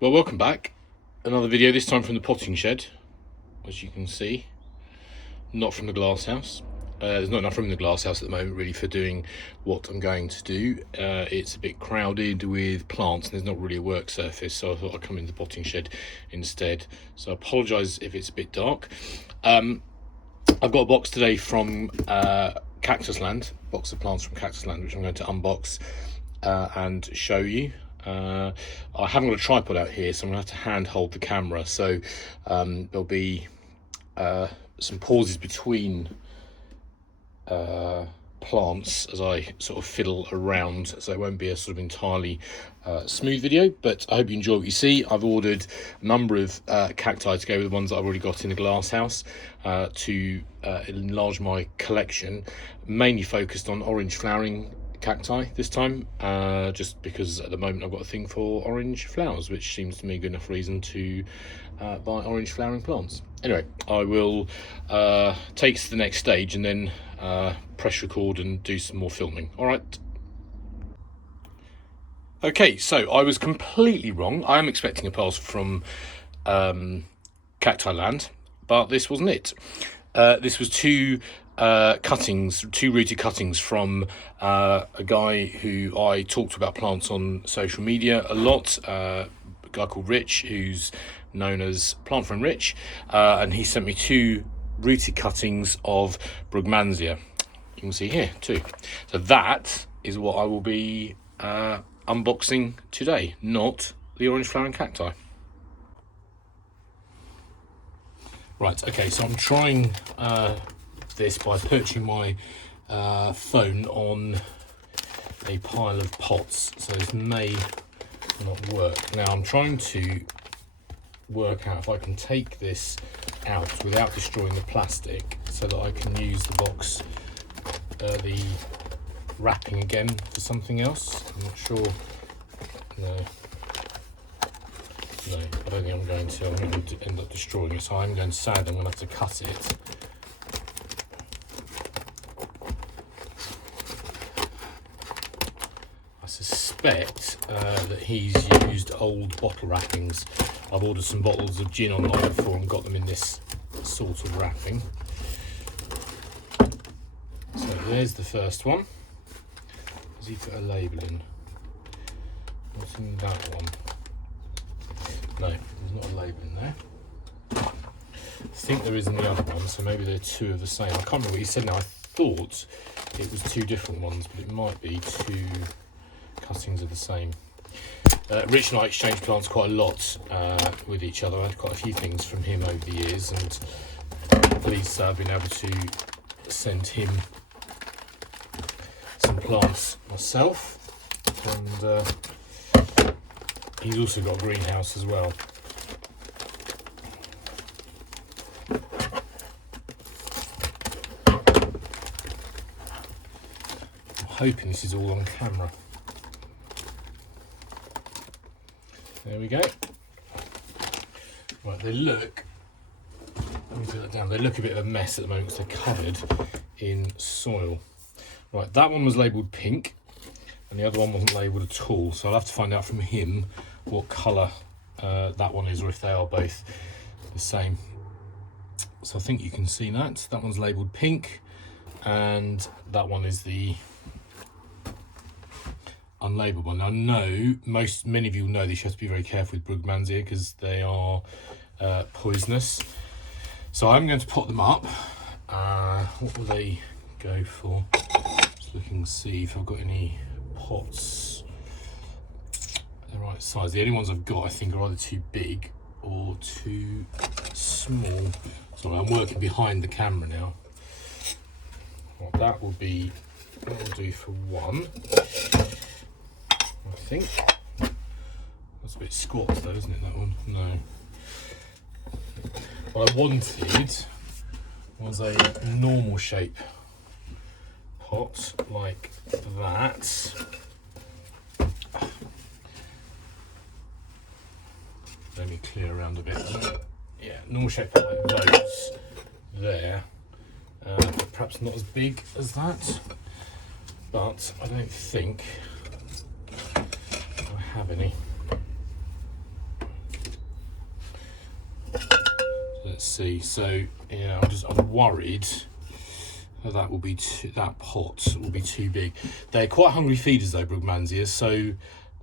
Well, welcome back. Another video, this time from the potting shed, as you can see, not from the glasshouse. There's not enough room in the glasshouse at the moment really for doing what I'm going to do. It's a bit crowded with plants and there's not really a work surface, so I thought I'd come in the potting shed instead. So I apologise if it's a bit dark. I've got a box today from Cactusland, box of plants from Cactusland, which I'm going to unbox and show you. I haven't got a tripod out here, so I'm gonna have to hand hold the camera, so there'll be some pauses between plants as I sort of fiddle around, so it won't be a sort of entirely smooth video, but I hope you enjoy what you see. I've ordered a number of cacti to go with the ones that I've already got in the glasshouse to enlarge my collection, mainly focused on orange flowering cacti this time, just because at the moment I've got a thing for orange flowers, which seems to me a good enough reason to buy orange flowering plants. Anyway, I will take us to the next stage and then press record and do some more filming. All right. Okay, so I was completely wrong. I am expecting a parcel from Cactusland, but this wasn't it. This was two rooted cuttings from a guy who I talked about plants on social media a lot, a guy called Rich, who's known as Plant Friend Rich, and he sent me two rooted cuttings of Brugmansia. You can see here too. So that is what I will be unboxing today, not the orange flowering cacti. Right, okay, so I'm trying this by perching my phone on a pile of pots, so this may not work. Now I'm trying to work out if I can take this out without destroying the plastic so that I can use the box, the wrapping again for something else. I'm not sure. No, I don't think I'm going to. I'm going to end up destroying it, so I'm going to sadly I'm going to have to cut it. I suspect that he's used old bottle wrappings. I've ordered some bottles of gin online before and got them in this sort of wrapping. So there's the first one. Has he put a label in? What's in that one? No, there's not a label in there. I think there is in the other one, so maybe they're two of the same. I can't remember what he said now. I thought it was two different ones, but it might be two cuttings of the same. Rich and I exchanged plants quite a lot with each other. I had quite a few things from him over the years, and I'm pleased I've been able to send him some plants myself. And he's also got a greenhouse as well. I'm hoping this is all on camera. There we go. Right, they look, let me put that down, they look a bit of a mess at the moment because they're covered in soil. Right, that one was labelled pink and the other one wasn't labelled at all, so I'll have to find out from him what colour that one is, or if they are both the same. So I think you can see that. That one's labelled pink and that one is the unlabelled one. Now, I know many of you will know this, you have to be very careful with Brugmansia because they are poisonous. So I'm going to pot them up. What will they go for? Just looking to see if I've got any pots the right size. The only ones I've got I think are either too big or too small. Sorry, I'm working behind the camera now. Well, that will do for one. I think that's a bit squat though, isn't it, that one? No. What I wanted was a normal shape pot like that. Let me clear around a bit. Yeah, normal shape pot like those there. Perhaps not as big as that, but I don't think I have any. see. So yeah, I'm worried that will be that pot will be too big. They're quite hungry feeders though, Brugmansia, so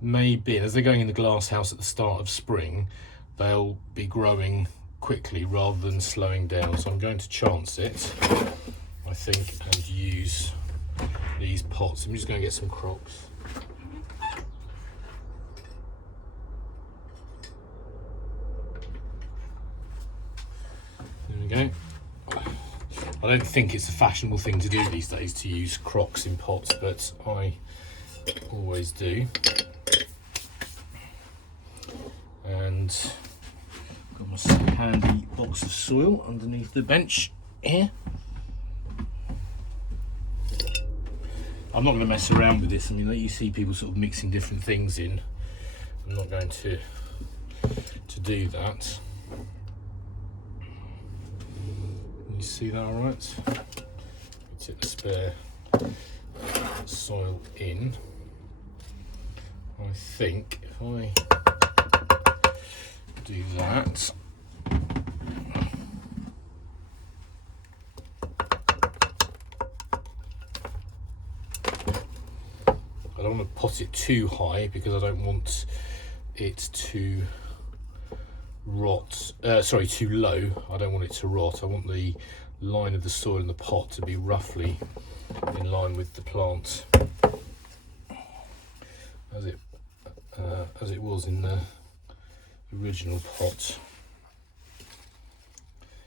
maybe as they're going in the glass house at the start of spring, they'll be growing quickly rather than slowing down. So I'm going to chance it, I think, and use these pots. I'm just going to get some crops. There we go. I don't think it's a fashionable thing to do these days to use crocks in pots, but I always do. And got my handy box of soil underneath the bench here. I'm not going to mess around with this. I mean, you see people sort of mixing different things in. I'm not going to do that. You see that all right? Tip the spare soil in. I think if I do that, I don't want to pot it too high because I don't want it to rot, too low. I don't want it to rot. I want the line of the soil in the pot to be roughly in line with the plant as it was in the original pot.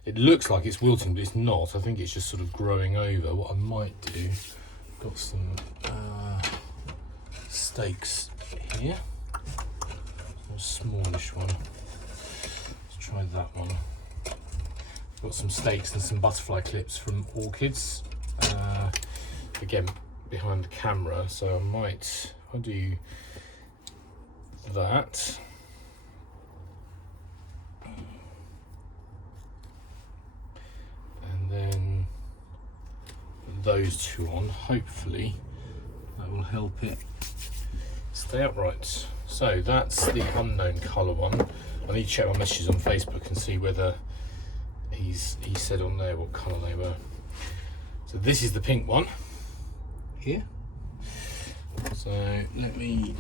It looks like it's wilting, but it's not. I think it's just sort of growing over. What I might do, got some stakes here, a smallish one. Try that one. Got some stakes and some butterfly clips from orchids. Again, behind the camera, so I'll do that. And then put those two on. Hopefully that will help it stay upright. So that's the unknown colour one. I need to check my messages on Facebook and see whether he said on there what colour they were. So this is the pink one here. So let me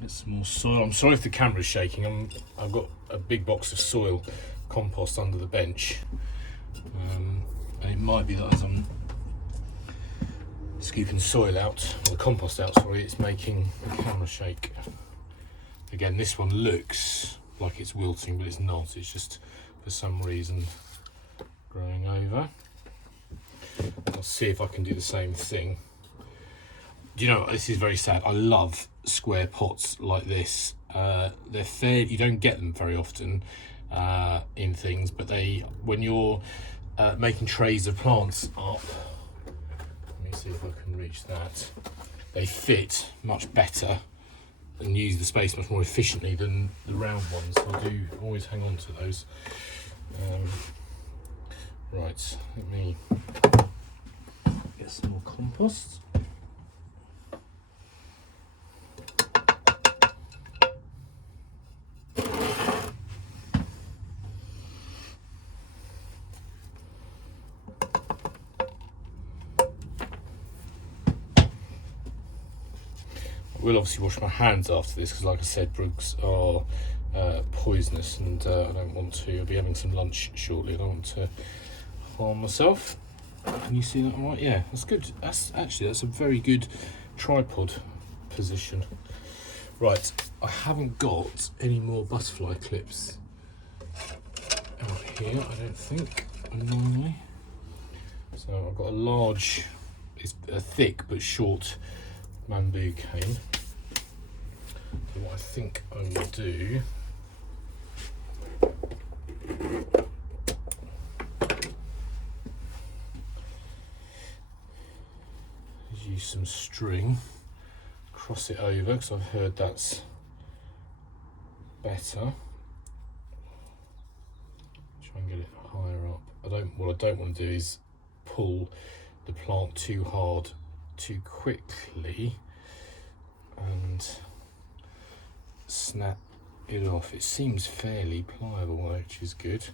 get some more soil. I'm sorry if the camera's shaking. I've got a big box of soil compost under the bench, and it might be that as I'm scooping soil out, or the compost out, sorry, it's making the camera shake. Again, this one looks like it's wilting, but it's not. It's just for some reason growing over. I'll see if I can do the same thing. Do you know, this is very sad. I love square pots like this. They're fair, you don't get them very often in things, but when you're making trays of plants up, let me see if I can reach that, they fit much better and use the space much more efficiently than the round ones. So I do always hang on to those. Right, let me get some more compost. I will obviously wash my hands after this because, like I said, Brugs are poisonous, and I don't want to. I'll be having some lunch shortly. I don't want to harm myself. Can you see that all right? Yeah, that's good. That's a very good tripod position. Right, I haven't got any more butterfly clips out here, I don't think, normally. So I've got a large, it's a thick but short bamboo cane. So what I think I will do is use some string, cross it over, because I've heard that's better. Try and get it higher up. What I don't want to do is pull the plant too hard too quickly and snap it off. It seems fairly pliable, which is good.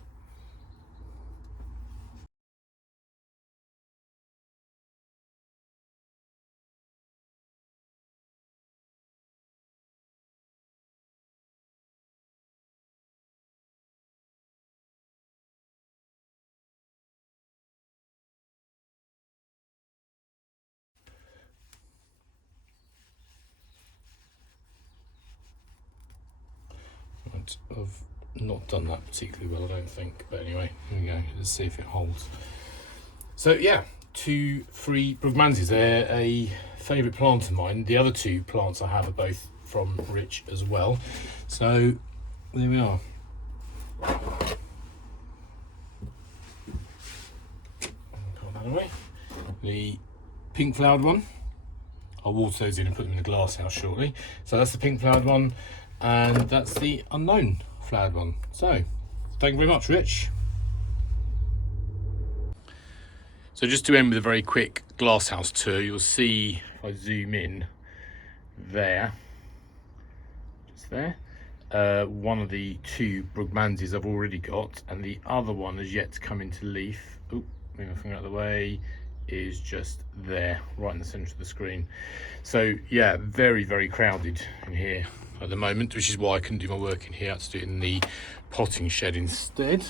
Right, I've not done that particularly well, I don't think, but anyway, here we go. Let's see if it holds. So yeah, 2 free Brugmansias. They're a favourite plant of mine. The other 2 plants I have are both from Rich as well. So there we are. Put that away. The pink flowered one, I'll water those in and put them in a glass house shortly. So that's the pink flowered one, and that's the unknown flowered one. So thank you very much, Rich. So just to end with a very quick glasshouse tour, you'll see, if I zoom in there, just there, one of the 2 Brugmansias I've already got, and the other one has yet to come into leaf. Oh, move my finger out of the way, is just there, right in the centre of the screen. So yeah, very, very crowded in here at the moment, which is why I couldn't do my work in here. I had to do it in the potting shed instead.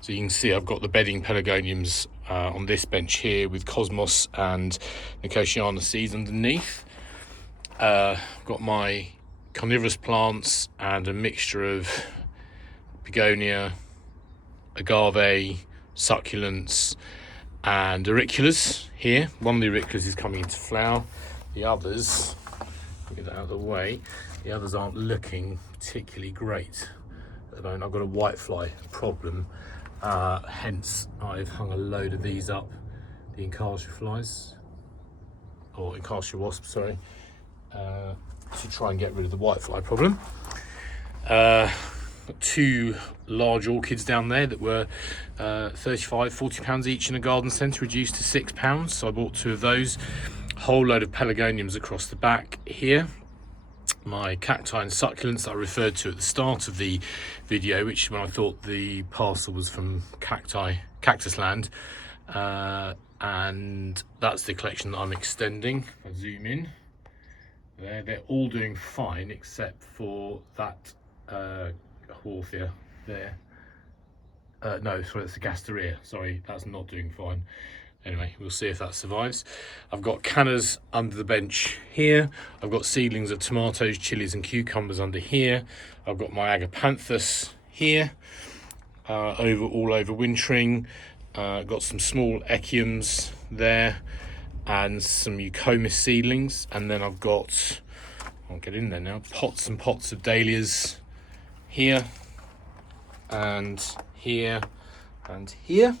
So you can see I've got the bedding pelargoniums on this bench here with Cosmos and Nicotiana seeds underneath. I've got my carnivorous plants and a mixture of begonia, agave, succulents and auriculas here. One of the auriculas is coming into flower. The others, get that out of the way, the others aren't looking particularly great at the moment. I've got a whitefly problem. Hence I've hung a load of these up, the incarcia flies, or incarcia wasps, sorry, to try and get rid of the whitefly problem. Got 2 large orchids down there that were £35–40 each in a garden centre, reduced to £6, so I bought 2 of those. Whole load of pelargoniums across the back here. My cacti and succulents that I referred to at the start of the video, which when I thought the parcel was from Cactusland, and that's the collection that I'm extending. If I zoom in, they're all doing fine except for that Horthia there. No, sorry, that's the Gasteria. Sorry, that's not doing fine. Anyway, we'll see if that survives. I've got cannas under the bench here. I've got seedlings of tomatoes, chilies and cucumbers under here. I've got my agapanthus here, all over wintering. Got some small echiums there and some eucomis seedlings. And then I've got, I'll get in there now, pots and pots of dahlias here and here and here.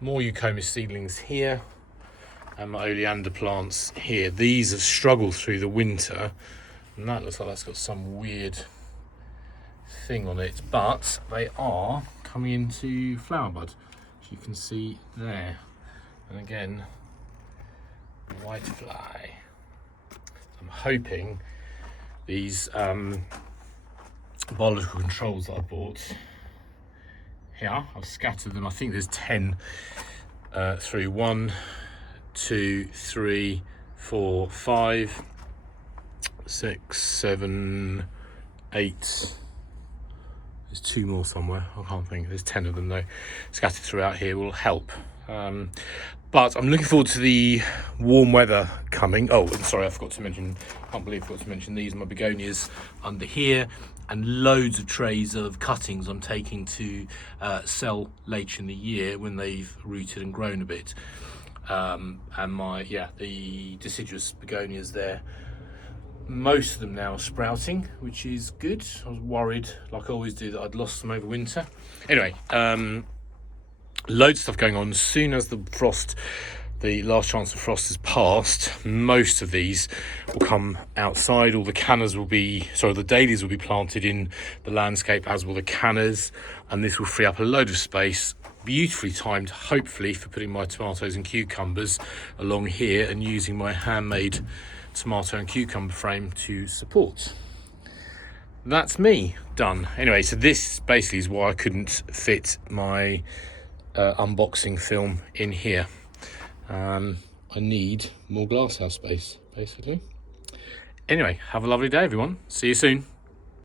More eucomis seedlings here, and my oleander plants here. These have struggled through the winter, and that looks like that's got some weird thing on it, but they are coming into flower bud, as you can see there. And again, whitefly. I'm hoping these biological controls that I bought here, I've scattered them. I think there's 10 through 1, 2, 3, 4, 5, 6, 7, 8. There's 2 more somewhere. I can't think. There's 10 of them though. Scattered throughout here will help. But I'm looking forward to the warm weather coming. Oh, and sorry, I forgot to mention. Can't believe I forgot to mention these. My begonias under here, and loads of trays of cuttings I'm taking to sell later in the year when they've rooted and grown a bit. And the deciduous begonias there, most of them now are sprouting, which is good. I was worried, like I always do, that I'd lost them over winter. Anyway, loads of stuff going on. As soon as the last chance of frost has passed, most of these will come outside. All the cannas will be, the dahlias will be planted in the landscape, as will the cannas, and this will free up a load of space, beautifully timed, hopefully, for putting my tomatoes and cucumbers along here and using my handmade tomato and cucumber frame to support. that's me done. Anyway, so this basically is why I couldn't fit my unboxing film in here. I need more glasshouse space, basically. Anyway, have a lovely day, everyone. See you soon.